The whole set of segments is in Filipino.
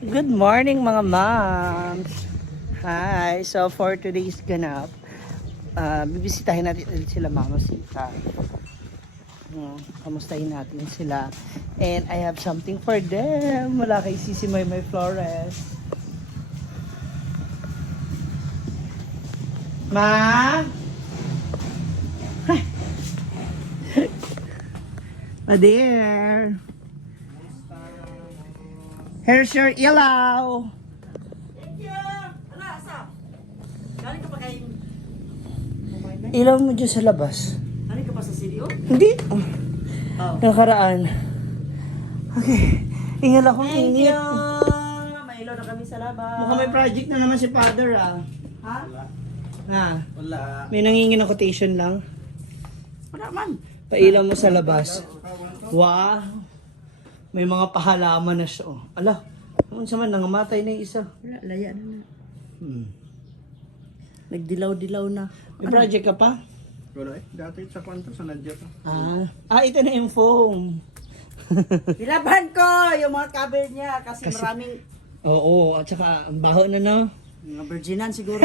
Good morning mga moms! Hi! So for today's ganap, bibisitahin natin ulit sila Mama Sita. Kamustahin natin sila. And I have something for them mula kay Sisi Maymay Flores. Ma! Hi! Ma dear! Here's your ilaw! Thank you! Ala, asa? Galing ka pa kay... Ilaw mo dyan sa labas. Galing ka pa sa CDO? Hindi. Oh. Nakaraan. Okay. Ingal akong Thank init. you! May ilaw na kami sa labas. Mukhang may project na naman si Father ah. Ha? Ha? Wala. May nangingin ng quotation lang. Wala man. Pailaw mo sa labas. Wow. May mga pahalaman na siya. Oh. Ala. Kung sa man, nangamatay na yung isa. Wala, laya na. Nagdilaw-dilaw na. May project ka pa? Wala eh. Dati sa kwanto sa Nadia pa. Ito na yung foam. Nilaban ko yung mga cover niya kasi maraming Oo. At saka, ang baho na no? mga virginan siguro.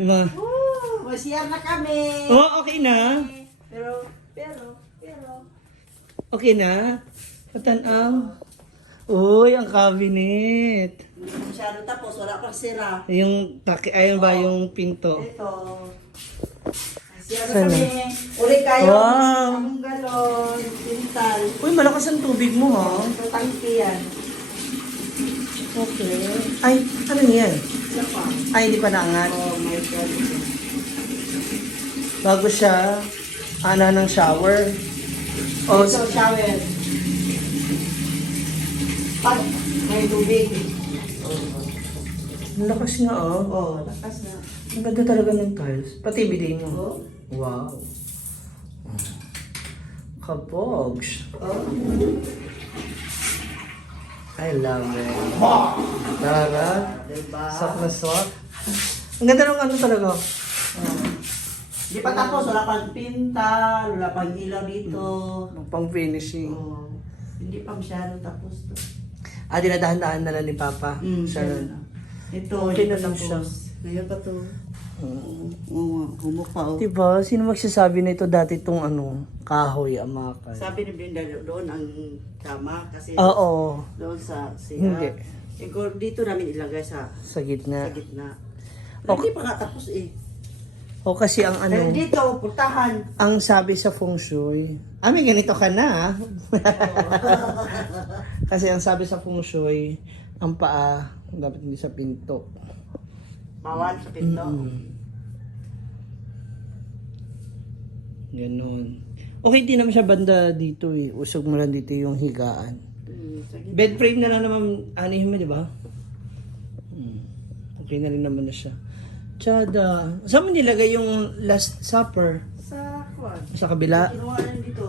Yung mga... Masiyar na kami. Oh, okay na. Pero, Okay na. Patanaw. Uy, ang cabinet. hindi masyado tapos, wala pang sira. Yung ayun ba yung pinto? Ito. Masiyar na Sana. kami. Uli kayo. Wow. Ang galon, pintal. Uy, malakas ang tubig mo ha. Ito tangki yan. Okay. Ay, ano yan? Isa pa. Ay, hindi pa naangat. Oh my God. Bago siya, ng shower. Oh, Ito, shower. Pag may tubig. ang lakas nga oh. Oh, lakas na. Ang ganda talaga ng tiles. Pati bidet mo. Oh. Wow. Kabogs. Oh. I love it. Tara. Diba? Sok na sok. Ang ganda ng ano talaga. Di pa tapos, wala pang pintal, wala pang ilaw dito. Pang finishing. Oh. Hindi pa masyado tapos to. Dinadahan-dahan na lang ni Papa. Siya na. Ito, Okay hindi na pa lang siya. tapos. Ngayon pa to. Oo, humok pa oh. Diba? Sino magsasabi na ito dati itong kahoy, amakan? Sabi ni Brenda doon ang kama kasi Oo. doon sa CR. Hindi. Dito namin ilagay sa Sa gitna. gitna. Okay. Hindi pa nga tapos eh. O kasi ang Pero dito, putahan. ang sabi sa feng shui, may ganito ka na. Kasi ang sabi sa feng shui, ang paa, dapat hindi sa pinto. Bawal sa pinto. Ganon. Okay, di naman siya banda dito eh. Usog mo lang dito yung higaan. Sige. Bed frame na lang naman, anihin mo, di ba? Okay na rin naman na siya. Tsada. Saan mo nilagay yung Last Supper? Sa kwan. Sa kabila? Kinuha rin dito.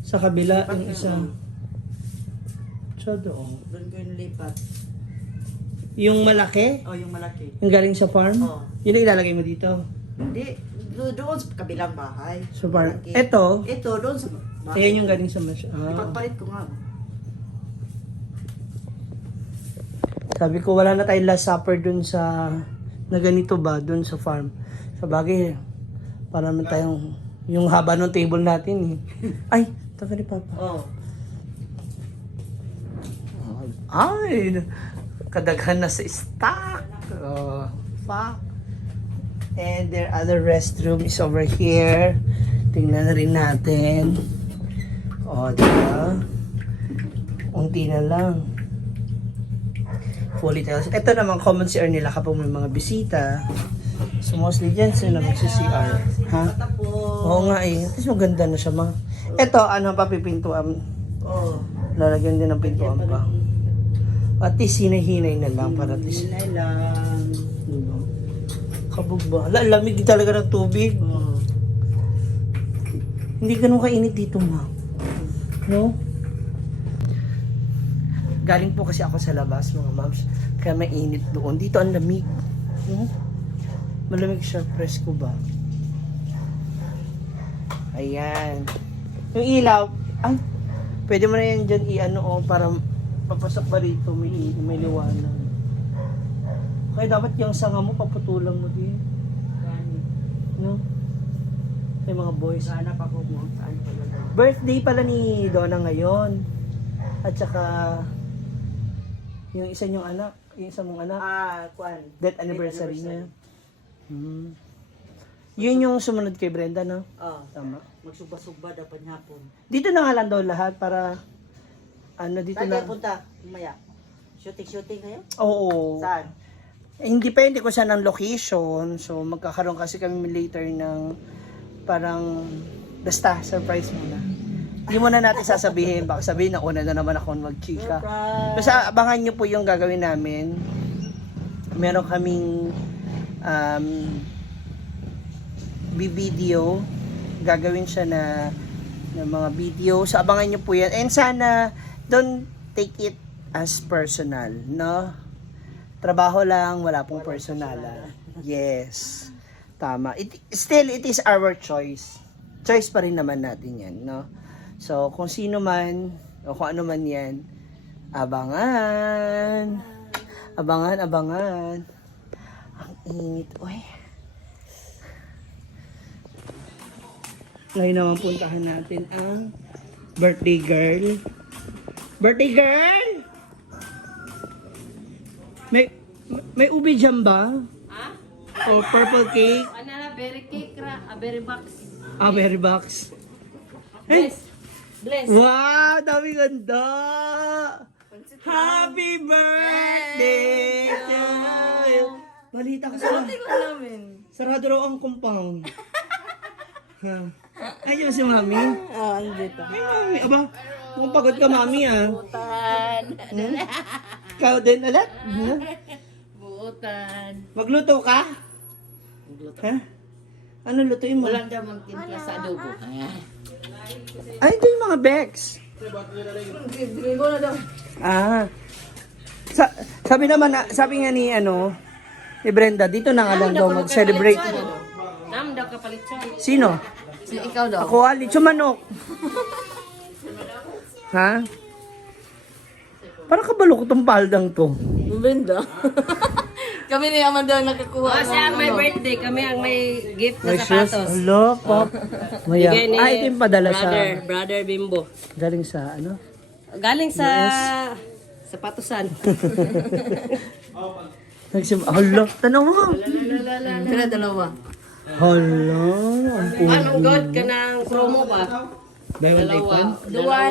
Sa kabila, yung Lipat isa. na, Tsada, oh. Doon ko yung lipat. Yung malaki? Oh, yung malaki. Yung galing sa farm? Oo. Yun ang ilalagay mo dito? Hindi. Doon sa kabilang bahay. Sa farm. Malaki. Ito? Ito, doon sa bahay. Ayan yung galing sa Ipagpalit ko nga. Sabi ko, wala na tayong Last Supper dun sa, na ganito ba, dun sa farm. Sa bagay, para naman tayong, yung haba ng table natin eh. Ay, taka ni Papa. Oh. Ay, kadaghan na sa stock. Fuck. And their other restroom is over here. Tingnan na rin natin. Diba? Unti na lang. Fully tiles. Ito naman common CR nila kapag may mga bisita. So mostly dyan sila magsi-CR. Ha? Tapos. Oo nga eh. At least maganda na siya mga. Ito, papipintuan. Oh. Lalagyan din ng pintuan pa. At least hinay-hinay na lang para at least. Hinay lang. Diba? Kabog ba? Lamig talaga ng tubig. Oh. Hindi ganun kainit dito, ma. No? Galing po kasi ako sa labas, mga moms. Kaya mainit doon. Dito ang lamig. Malamig siya. Presko ba? Ayan. Yung ilaw, pwede mo na yan dyan para papasok ba rito, may liwanag. Kaya dapat yung sanga mo, paputulan mo din. No? May mga boys. Hanap ako mo. Saan pala daw? Birthday pala ni Donna ngayon. At saka, yung isa niyong anak, yung isa mong anak, Kwan. death anniversary niya. Yun yung sumunod kay Brenda, no? Tama. Magsuba-suba dapat hapon. Dito na nga lang daw lahat para, dito Saan na. kayo punta? Maya. Shooting kayo? Oo. Saan? Hindi depende ko saan ang location. So, magkakaroon kasi kami later ng parang, basta, surprise muna. Hindi muna natin sasabihin. Baka sabihin na una na naman ako mag-chika. Surprise! Basta abangan nyo po yung gagawin namin. Meron kaming video. Gagawin siya na mga video. So, abangan nyo po yan. And sana, don't take it as personal, no? Trabaho lang, wala pong personalan. Yes. Tama. Still, it is our choice. Choice pa rin naman natin yan, no? So, kung sino man, o kung ano man yan, abangan. Abangan. Ang init. Uy. Ngayon naman puntahan natin ang birthday girl. Birthday girl! May ubi jam ba? Ha? O purple cake? Ano na, berry cake ra, berry box. Berry box. Hey! Bless. Wow! Dami ganda! Happy birthday to you! Balita ko sa sarado raw ang compound. Ha? Ayun si mami. Andito. Ay, mami. Aba, kung pagod ka, mami, Buutan. Ikaw din ulit? Buutan. Magluto ka? Ha? Ano lutuin mo? Walang daw magtimpla sa adobo. Ay, ito yung mga Bex. Sabi nga ni, ni Brenda, dito na nga lang daw mag-celebrate. Nam daw kapalit siya. Sino? Ikaw daw. Ako, Alicho Manok. Ha? Parang kabalo ko tong paldang to. Benda. Kami ni Amanda nakakuha. Siya ang may birthday, kami ang may gift na sapatos. Hello, Pop. Maya. Bigay ni Ito yung padala Brother Bimbo. galing sa, Galing sa sapatosan. Hala, tanaw mo. Pila dalawa. Hala, ang puno. Anong god ka ng promo ba? Buy one, take one? Dalawa.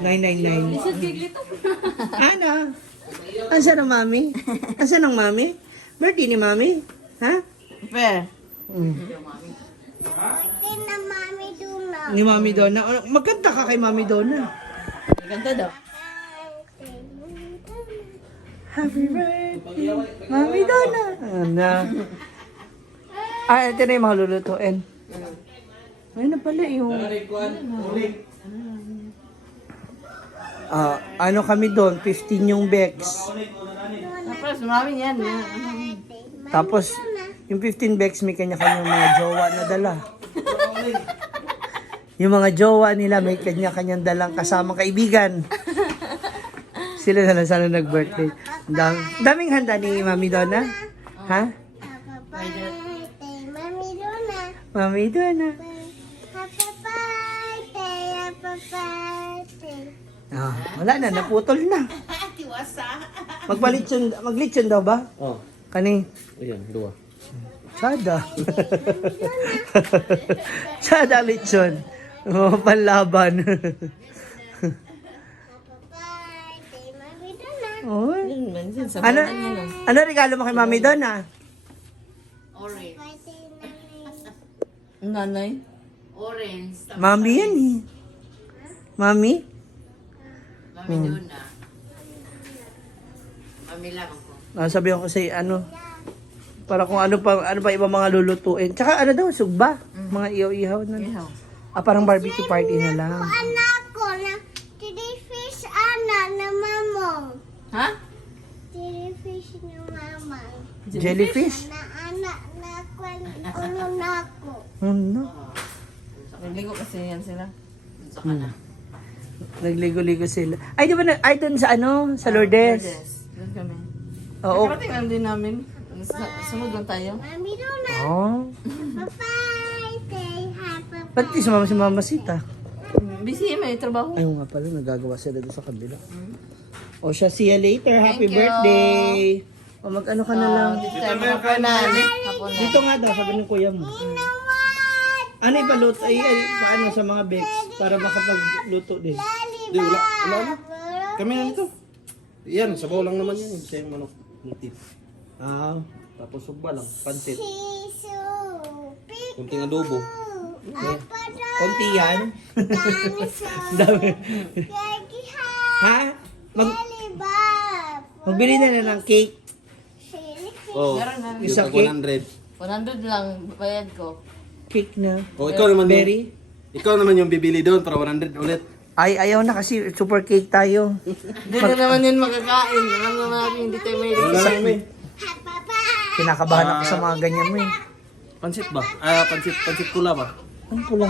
999. Ana? Asa ng mami? Asa ng mami? Birthday ni mami? Ha? Fair. Ni Mami Donna. Magkanta ka kay Mami Donna. Ganda daw. Happy birthday, Mami Donna. Ana. Ito na yung mga lulutuin. Ayun na pala yung... ano kami doon? 15 yung Bex. Tapos marami yan. Tapos, yung 15 Bex may kanya-kanyang mga jowa na dala. Yung mga jowa nila may kanya-kanyang dalang kasamang kaibigan. Sila na lang sana nag-birthday. Daming handa ni Mami Donna. Ha? Mami Donna. Wala na, naputol na. Maglitsyon daw ba? Oh, Kani? ayan, dua. Sada. Sada litsyon. Panlaban. Oh. Ano regalo mo kay Mami Donna? Orange. Nanay. Orange. Mami yan eh. Mami? Mami doon na. Mami lang ako. Sabi ko kasi para kung ano pa iba mga lulutuin. Tsaka daw, sugba. Mga ihaw-ihaw na. Parang barbecue party na lang. Anak ko na fish anak na mamong. Ha? Fish na mamang. Jellyfish? Na anak na kwan ulo na ako. Ano? Nagligo kasi yan sila. Nagligo-ligo sila. Ay, di ba ay doon sa ano? Sa Lourdes? Doon kami. Oo. Nakarating din namin. Sunod lang tayo. Mami, doon na. Oh. Bye-bye. Say hi, Papa. Ba't di sumama si Mama Sita? Busy, may trabaho. Ay, nga pala, nagagawa sila doon sa kabila. O siya, see you later. Happy Thank you. birthday. O mag-ano ka na lang. Hapunan. Dito nga daw, sabi ng kuya mo. Ano ipaluto? Ay, paano sa mga bakes para makapagluto din. Di, wala na. Kami na nito. Yan, sabaw lang naman yan. Isa yung manok. Native. Ah, Tapos sugba lang. Pansit. Sisu. Piku. Kunting adobo. Apa daw? konti yan. Dinosaur. Dami. Kegi ha. Ha? Lollipop. Magbili na ng cake. Silky. Oh, Meron na. yung Isa tag cake? 100. 100 lang bayad ko. Cake na. Oh, ikaw naman Berry. Ikaw naman yung bibili doon para 100 ulit. Ay, ayaw na kasi super cake tayo. Hindi na naman yun makakain. Alam na namin, hindi tayo may Wala na kami. Papa. Kinakabahan ako sa mga ganyan mo eh. Pansit ba? Ah, pansit pula ba? Ano pula?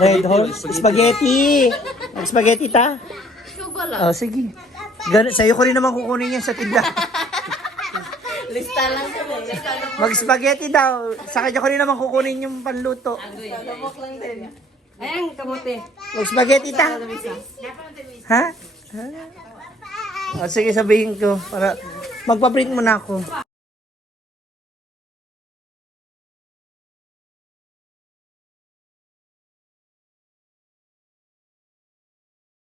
Red horse. Spaghetti. Spaghetti ta? Ikaw ba lang? Oh, sige. Sa'yo ko rin naman kukunin yan sa tinda. Lista lang kami. Lista lang. Mag-spaghetti daw. Sa kanya ko rin naman kukunin yung panluto. Tabok lang din. Ayan, kamote. Mag-spaghetti ta. Ha? O sige, sabihin ko. Para magpa-print mo na ako.